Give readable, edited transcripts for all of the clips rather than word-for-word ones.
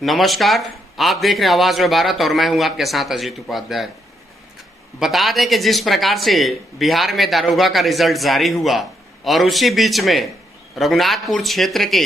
नमस्कार, आप देख रहे हैं आवाज में भारत और मैं हूं आपके साथ अजीत उपाध्याय। बता दें कि जिस प्रकार से बिहार में दारोगा का रिजल्ट जारी हुआ और उसी बीच में रघुनाथपुर क्षेत्र के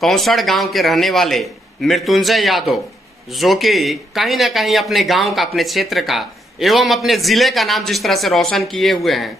कौसड़ गांव के रहने वाले मृत्युंजय यादव, जो कि कहीं न कहीं अपने गांव का, अपने क्षेत्र का एवं अपने जिले का नाम जिस तरह से रोशन किए हुए हैं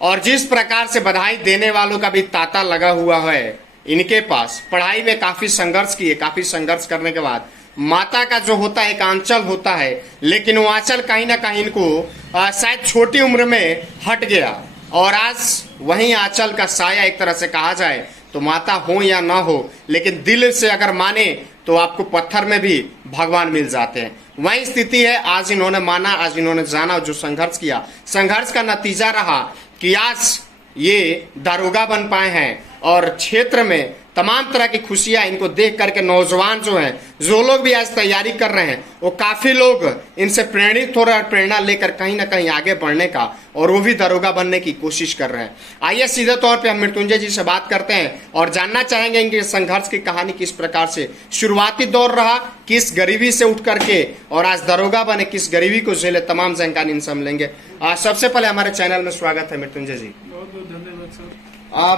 और जिस प्रकार से बधाई देने वालों का भी तांता लगा हुआ है, इनके पास पढ़ाई में काफी संघर्ष किए। काफी संघर्ष करने के बाद माता का जो होता है एक आंचल होता है, लेकिन वो आंचल कहीं ना कहीं इनको शायद छोटी उम्र में हट गया और आज वही आंचल का साया, एक तरह से कहा जाए तो माता हो या ना हो, लेकिन दिल से अगर माने तो आपको पत्थर में भी भगवान मिल जाते हैं। वही स्थिति है। आज इन्होंने माना, आज इन्होंने जाना, जो संघर्ष किया, संघर्ष का नतीजा रहा कि आज ये दारोगा बन पाए हैं और क्षेत्र में तमाम तरह की खुशियां इनको देख करके नौजवान जो हैं, जो लोग भी आज तैयारी कर रहे हैं, वो काफी लोग इनसे प्रेरित हो रहे हैं, प्रेरणा लेकर कहीं ना कहीं आगे बढ़ने का, और वो भी दारोगा बनने की कोशिश कर रहे हैं। आइए सीधे तौर पे हम मृत्युंजय जी से बात करते हैं और जानना चाहेंगे इनके संघर्ष की कहानी किस प्रकार से शुरुआती दौर रहा, किस गरीबी से उठ करके और आज दारोगा बने, किस गरीबी को झेले, तमाम जानकारी इनसे हम लेंगे। सबसे पहले हमारे चैनल में स्वागत है मृत्युंजय जी। बहुत बहुत धन्यवाद सर।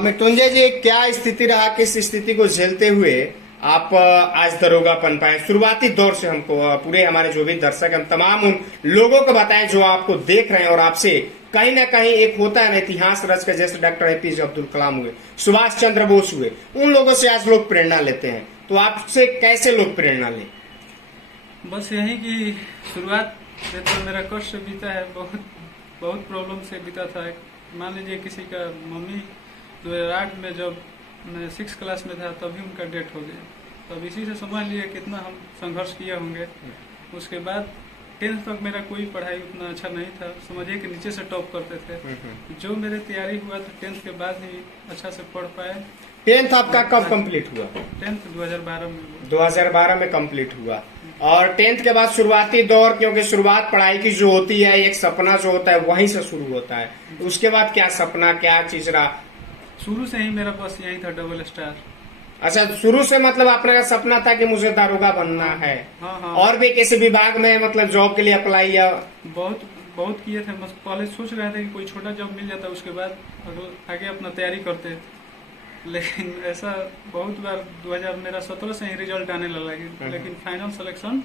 मृत्युंजय जी, क्या स्थिति रहा, किस स्थिति को झेलते हुए आप आज दारोगा बन पाए? शुरुआती दौर से हमको, पूरे हमारे जो भी दर्शक हैं, तमाम उन लोगों को बताएं जो आपको देख रहे हैं और आपसे कहीं ना कहीं एक होता है ना इतिहास रच के, जैसे डॉक्टर एपीजे अब्दुल कलाम हुए, सुभाष चंद्र बोस हुए, उन लोगों से आज लोग प्रेरणा लेते हैं। तो आपसे कैसे लोग प्रेरणा ले? बस यही कि शुरुआत में तो मेरा कष्ट से बीता है, बहुत प्रॉब्लम से बीता था। मान लीजिए किसी का मम्मी 2008 में जब मैं 6 क्लास में था तभी उनका डेथ हो गया। तब इसी से समझ लिए कितना हम संघर्ष किए होंगे। उसके बाद 10th तक मेरा कोई पढ़ाई उतना अच्छा नहीं था, समझिए कि नीचे से टॉप करते थे। जो मेरे तैयारी हुआ तो 10th के बाद ही अच्छा से पढ़ पाए। 10th आपका कब कंप्लीट हुआ? 10th 2012 में। 2012 में कंप्लीट हुआ। और 10th के बाद शुरुआती दौर, क्योंकि शुरुआत पढ़ाई की जो होती है, एक सपना जो होता है वहीं से शुरू होता है। उसके बाद क्या सपना, क्या चीज रहा? शुरू से ही मेरा बस यही था, डबल स्टार। अच्छा, शुरू से मतलब आपका सपना था कि मुझे दारोगा बनना है? हाँ। और भी किसी विभाग में मतलब जॉब के लिए अप्लाई या? बहुत किए थे। बस पहले सोच रहे थे कि कोई छोटा जॉब मिल जाता, उसके बाद आगे अपना तैयारी करते। लेकिन ऐसा बहुत बार 2017 से ही रिजल्ट आने लगा, लेकिन फाइनल सिलेक्शन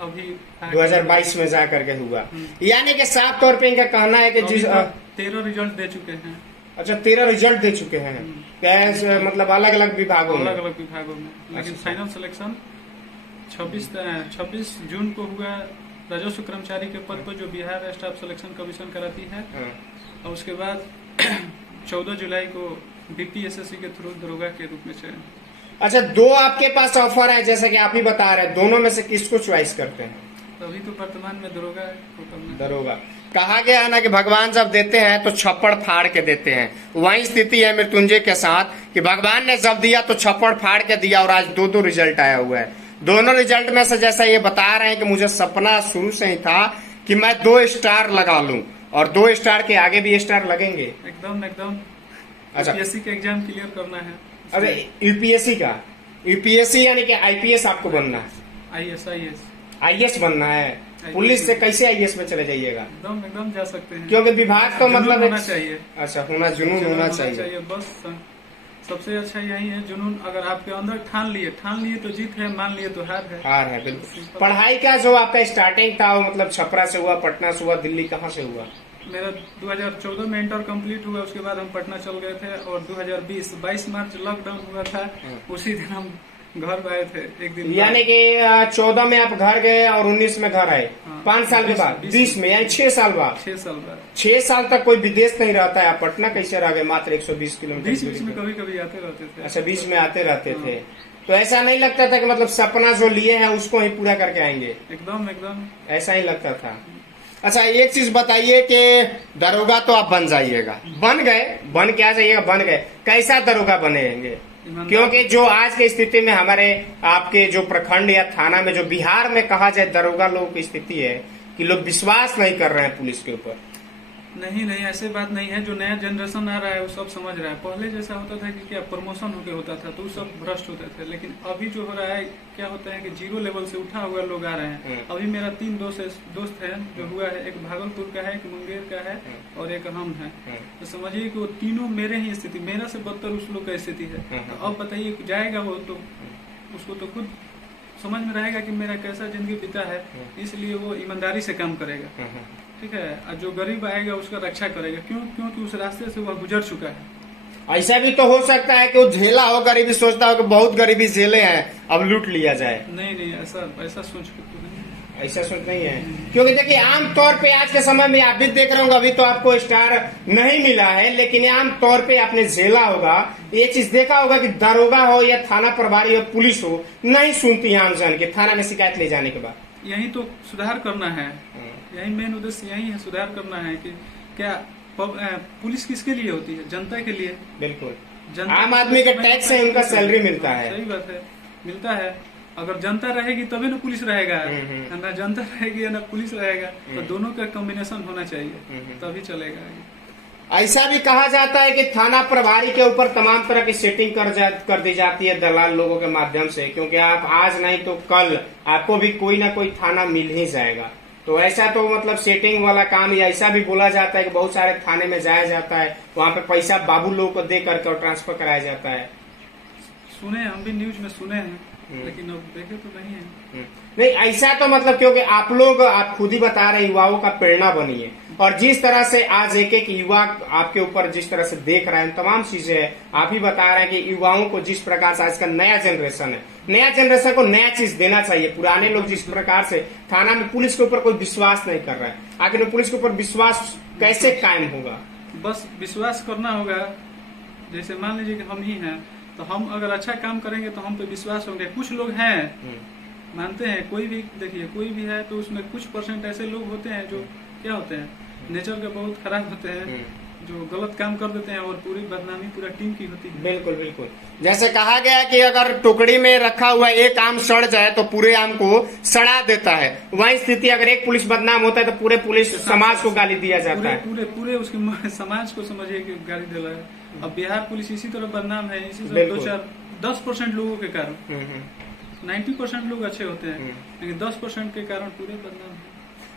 अभी 2022 में जा करके हुआ। यानी कि साफ तौर पे इनका कहना है कि 13 रिजल्ट दे चुके हैं। अच्छा, 13 रिजल्ट दे चुके हैं। कैसे, मतलब अलग अलग विभागों में? अलग अलग विभागों में। लेकिन फाइनल सिलेक्शन 26 जून को हुआ राजस्व कर्मचारी के पद पर, जो बिहार स्टाफ सिलेक्शन कमीशन कराती है। और उसके बाद 14 जुलाई को बीपीएसएससी के थ्रू दारोगा के रूप में चयन। अच्छा, 2 आपके पास ऑफर है, जैसे कि आप ही बता रहे हैं, दोनों में से किसको चॉइस करते हैं? अभी तो वर्तमान में दारोगा। कहा गया है ना कि भगवान जब देते हैं तो छप्पड़ फाड़ के देते हैं। वही स्थिति है मृत्युंजय के साथ कि भगवान ने जब दिया तो छप्पड़ फाड़ के दिया और आज 2 रिजल्ट आया हुआ है। दोनों रिजल्ट में से जैसा ये बता रहे हैं कि मुझे सपना शुरू से ही था कि मैं 2 स्टार लगा लूं, और 2 स्टार के आगे भी स्टार लगेंगे। एकदम। अच्छा, यूपीएससी का एग्जाम क्लियर करना है। अरे यूपीएससी यानी कि आईपीएस आपको बनना है? आईएएस बनना है। पुलिस से कैसे आईएएस में चले जाइएगा? एकदम जा सकते हैं, क्योंकि विभाग तो मतलब होना चाहिए। अच्छा, जुनून होना चाहिए। बस सबसे अच्छा यही है, जुनून। अगर आपके अंदर ठान लिए तो जीत है, मान लिए तो हार है। बिल्कुल। पढ़ाई का जो आपका स्टार्टिंग था वो मतलब छपरा से हुआ, पटना से हुआ, दिल्ली कहाँ से हुआ? मेरा 2014 में इंटर कंप्लीट हुआ। उसके बाद हम पटना चल गए थे और 22 मार्च लॉकडाउन हुआ था। उसी दिन हम घर आए थे एक दिन। यानी कि 14 में आप घर गए और 19 में घर आए। 5 साल के बाद 20 में, यानी 6 साल बाद। 6 साल तक कोई विदेश नहीं रहता है। पटना कैसे रह गए? मात्र 120 किलोमीटर। बीच में कभी आते रहते थे। अच्छा, बीच में आते रहते थे। तो ऐसा नहीं लगता था कि मतलब सपना जो लिए हैं उसको ही पूरा करके आएंगे? एकदम ऐसा ही लगता था। अच्छा, एक चीज बताइए कि दारोगा तो आप बन जाइएगा, बन के आ जाइएगा, बन गए, कैसा दारोगा बनेंगे? क्योंकि जो आज की स्थिति में हमारे आपके जो प्रखंड या थाना में, जो बिहार में कहा जाए दारोगा लोगों की स्थिति है कि लोग विश्वास नहीं कर रहे हैं पुलिस के ऊपर। नहीं नहीं, ऐसे बात नहीं है। जो नया जनरेशन आ रहा है वो सब समझ रहा है। पहले जैसा होता था कि क्या प्रमोशन होके होता था तो वो सब भ्रष्ट होते थे, लेकिन अभी जो हो रहा है क्या होता है कि जीरो लेवल से उठा हुआ लोग आ रहे हैं। अभी मेरा 3 दोस्त है जो हुआ है, एक भागलपुर का है, एक मुंगेर का है और एक हम है। तो समझिए कि वो तीनों मेरे ही स्थिति, मेरा से बदतर उस लोग का स्थिति है। तो अब बताइए जाएगा वो तो उसको तो खुद समझ में रहेगा कि मेरा कैसा जिंदगी बीता है, इसलिए वो ईमानदारी से काम करेगा। ठीक है, और जो गरीब आएगा उसका रक्षा करेगा। क्योंकि उस रास्ते से वह गुजर चुका है। ऐसा भी तो हो सकता है कि वो झेला हो गरीबी, सोचता हो कि बहुत गरीबी झेले हैं, अब लूट लिया जाए। नहीं, ऐसा सोच के तो नहीं। ऐसा सोच नहीं है, क्योंकि देखिए आमतौर पे आज के समय में आप भी देख रहे होंगे, अभी तो आपको स्टार नहीं मिला है, लेकिन आमतौर पे आपने झेला होगा, ये चीज देखा होगा कि दरोगा हो या थाना प्रभारी हो, पुलिस हो, नहीं सुनती आम जन के थाना में शिकायत ले जाने के बाद। यही तो सुधार करना है, यही मेन उद्देश्य यही है, सुधार करना है कि क्या पुलिस किसके लिए होती है? जनता के लिए। बिल्कुल, आम आदमी के टैक्स से उनका सैलरी मिलता है। सही बात है, मिलता है। अगर जनता रहेगी तभी ना पुलिस रहेगा, ना जनता रहेगी या ना पुलिस रहेगा। तो दोनों का कॉम्बिनेशन होना चाहिए, तभी चलेगा। ऐसा भी कहा जाता है कि थाना प्रभारी के ऊपर तमाम तरह की सेटिंग कर दी जाती है दलाल लोगों के माध्यम से, क्योंकि आप आज नहीं तो कल आपको भी कोई ना कोई थाना मिल ही जाएगा। तो ऐसा तो मतलब सेटिंग वाला काम, या ऐसा भी बोला जाता है कि बहुत सारे थाने में जाया जाता है, वहाँ पे पैसा बाबू लोगों को दे करके और ट्रांसफर कराया जाता है। सुने, हम भी न्यूज में सुने हैं, लेकिन अब देखे तो नहीं है। नहीं, ऐसा तो मतलब क्योंकि आप खुद ही बता रहे युवाओं का प्रेरणा बनिए, और जिस तरह से आज एक युवा आपके ऊपर जिस तरह से देख रहे हैं, तमाम चीजें हैं, आप ही बता रहे हैं कि युवाओं को जिस प्रकार से आज का नया जनरेशन है, नया जनरेशन को नया चीज देना चाहिए। पुराने लोग जिस प्रकार से थाना में पुलिस के ऊपर कोई विश्वास नहीं कर रहा है, आखिर पुलिस के ऊपर विश्वास कैसे कायम होगा? बस विश्वास करना होगा। जैसे मान लीजिए कि हम ही हैं, तो हम अगर अच्छा काम करेंगे तो हम पे विश्वास होंगे। कुछ लोग हैं मानते हैं, कोई भी देखिए कोई भी है तो उसमें कुछ % ऐसे लोग होते हैं जो क्या होते हैं, नेचर के बहुत खराब होते हैं, जो गलत काम कर देते हैं और पूरी बदनामी पूरा टीम की होती है। बिल्कुल बिल्कुल, जैसे कहा गया कि अगर टुकड़ी में रखा हुआ एक आम सड़ जाए तो पूरे आम को सड़ा देता है, वही स्थिति अगर एक पुलिस बदनाम होता है तो पूरे पुलिस समाज को गाली दिया जाता है। पूरे उसके समाज को समझिए कि गाली दे रहा है। अब बिहार पुलिस इसी तरह बदनाम है, इसी तरह 10% लोगों के कारण। 90% लोग अच्छे होते हैं, लेकिन 10% के कारण पूरे बदनाम है,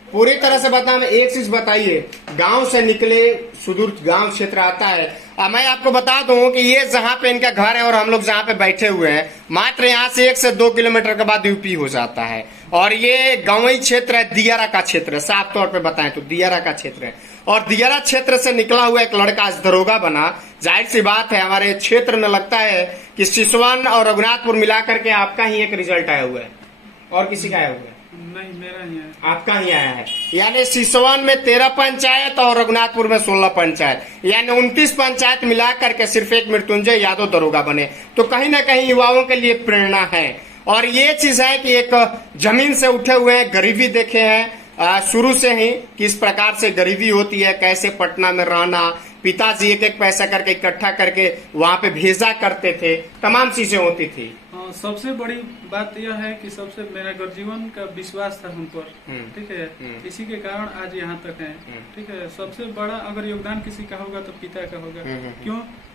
पूरी तरह से बदनाम। एक चीज बताइए, गांव से निकले सुदूर गांव क्षेत्र आता है, मैं आपको बता दूं कि ये जहां पे इनका घर है और हम लोग जहां पे बैठे हुए हैं, मात्र यहाँ से 1 से 2 किलोमीटर के बाद यूपी हो जाता है। और ये गांवी क्षेत्र है, दियारा का क्षेत्र है, साफ तौर पे बताएं तो दियारा का क्षेत्र है। और दियारा क्षेत्र से निकला हुआ एक लड़का आज दरोगा बना। जाहिर सी बात है, हमारे क्षेत्र में लगता है कि सिसवन और रघुनाथपुर मिलाकर के आपका ही एक रिजल्ट आया हुआ है, और किसी का आया हुआ है? नहीं, मेरा ही है। आपका ही आया है, यानी सिसवन में 13 पंचायत और रघुनाथपुर में 16 पंचायत, यानी 29 पंचायत मिलाकर के सिर्फ एक मृत्युंजय यादव दरोगा बने। तो कहीं ना कहीं युवाओं के लिए प्रेरणा है। और ये चीज है कि एक जमीन से उठे हुए हैं, गरीबी देखे हैं शुरू से ही, किस प्रकार से गरीबी होती है, कैसे पटना में रहना, पिताजी एक एक पैसा करके इकट्ठा करके वहाँ पे भेजा करते थे, तमाम चीजें होती थी। सबसे बड़ी बात यह है कि सबसे मेरा गर्जीवन का विश्वास था हम पर, ठीक है, इसी के कारण आज यहाँ तक है। ठीक है, सबसे बड़ा अगर योगदान किसी का होगा तो पिता का होगा।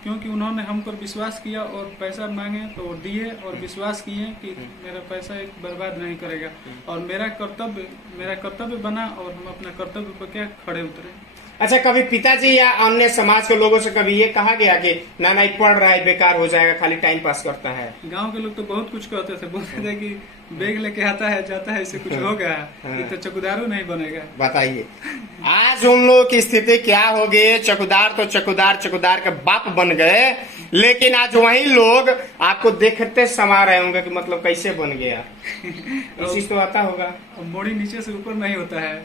क्योंकि उन्होंने हम पर विश्वास किया और पैसा मांगे तो दिए, और विश्वास किए कि मेरा पैसा एक बर्बाद नहीं करेगा, और मेरा कर्तव्य बना और हम अपना कर्तव्य पर क्या खड़े उतरे। अच्छा, कभी पिताजी या अन्य समाज के लोगों से कभी ये कहा गया कि ना नहीं पढ़ रहा है, बेकार हो जाएगा, खाली टाइम पास करता है? गांव के लोग तो बहुत कुछ कहते थे, बोलते थे कि बैग लेके आता है जाता है, इससे कुछ होगा, ये तो चौकीदारू नहीं बनेगा। बताइए आज उन लोगों की स्थिति क्या हो गई? चौकीदार तो चौकीदार के बाप बन गए, लेकिन आज वही लोग आपको देखते समा रहे होंगे कि मतलब कैसे बन गया। चीज तो आता होगा, मोड़ी नीचे से ऊपर नहीं होता है।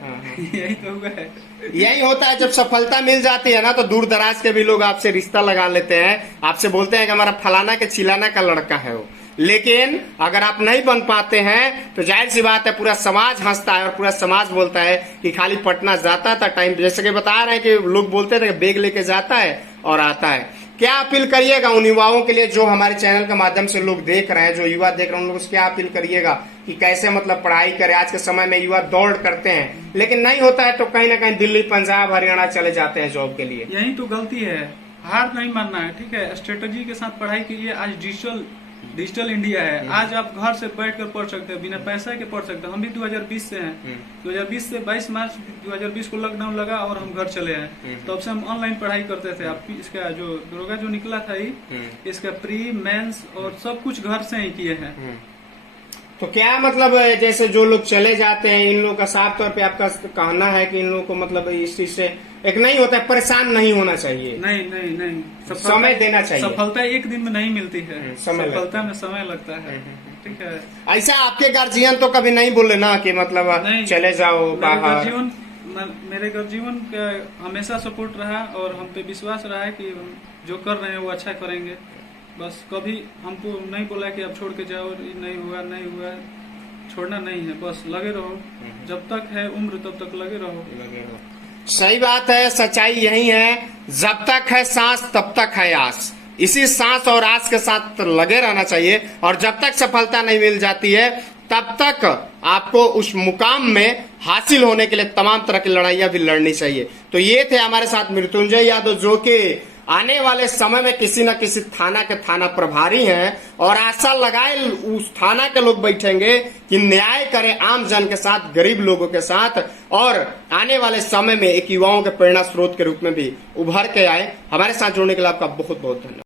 यही तो हुआ है, यही होता है। जब सफलता मिल जाती है ना, तो दूर दराज के भी लोग आपसे रिश्ता लगा लेते हैं, आपसे बोलते हैं कि हमारा फलाना के चिलाना का लड़का है वो। लेकिन अगर आप नहीं बन पाते हैं तो जाहिर सी बात है पूरा समाज हंसता है और पूरा समाज बोलता है कि खाली पटना जाता था टाइम, जैसे कि बता रहे हैं कि लोग बोलते थे कि बैग लेके जाता है और आता है। क्या अपील करिएगा उन युवाओं के लिए जो हमारे चैनल के माध्यम से लोग देख रहे हैं, जो युवा देख रहे हैं, उन लोगों से क्या अपील करिएगा कि कैसे मतलब पढ़ाई करें? आज के समय में युवा दौड़ करते हैं, लेकिन नहीं होता है तो कहीं ना कहीं दिल्ली, पंजाब, हरियाणा चले जाते हैं जॉब के लिए। यही तो गलती है, हार नहीं मानना है, ठीक है। स्ट्रेटेजी के साथ पढ़ाई कीजिए। आज डिजिटल इंडिया है। आज आप घर से बैठ कर पढ़ सकते हैं, बिना पैसा के पढ़ सकते हैं। हम भी 2020 से हैं। 2020 से 22 मार्च 2020 को लॉकडाउन लगा और हम घर चले हैं। तब से हम ऑनलाइन पढ़ाई करते थे। अब इसका जो दरोगा जो निकला था इसका प्री मेंस और सब कुछ घर से ही किए हैं। तो क्या मतलब जैसे जो लोग चले जाते हैं, इन लोगों का साफ तौर पे आपका कहना है कि इन लोगों को मतलब इस चीज से एक नहीं होता है, परेशान नहीं होना चाहिए? नहीं, समय देना चाहिए। सफलता एक दिन में नहीं मिलती है, सफलता में समय लगता है, ठीक है। ऐसा आपके गार्जियन तो कभी नहीं बोले ना कि मतलब चले जाओ बाहर? मेरे गार्जियन का हमेशा सपोर्ट रहा और हम पे विश्वास रहा है कि जो कर रहे हैं वो अच्छा करेंगे। बस कभी हमको नहीं बोला कि अब छोड़ के जाओ, नहीं हुआ, छोड़ना नहीं है, बस लगे रहो। जब तक है उम्र तब तक लगे रहो। सही बात है, सच्चाई यही है, जब तक है सांस तब तक है आस। इसी सांस और आस के साथ लगे रहना चाहिए और जब तक सफलता नहीं मिल जाती है तब तक आपको उस मुकाम में हासिल होने के लिए तमाम तरह की लड़ाइयां भी लड़नी चाहिए। तो ये थे हमारे साथ मृत्युंजय यादव, जो कि आने वाले समय में किसी न किसी थाना के थाना प्रभारी हैं और आशा लगाए उस थाना के लोग बैठेंगे कि न्याय करें आम जन के साथ, गरीब लोगों के साथ, और आने वाले समय में एक युवाओं के प्रेरणा स्रोत के रूप में भी उभर के आए। हमारे साथ जुड़ने के लिए आपका बहुत बहुत धन्यवाद।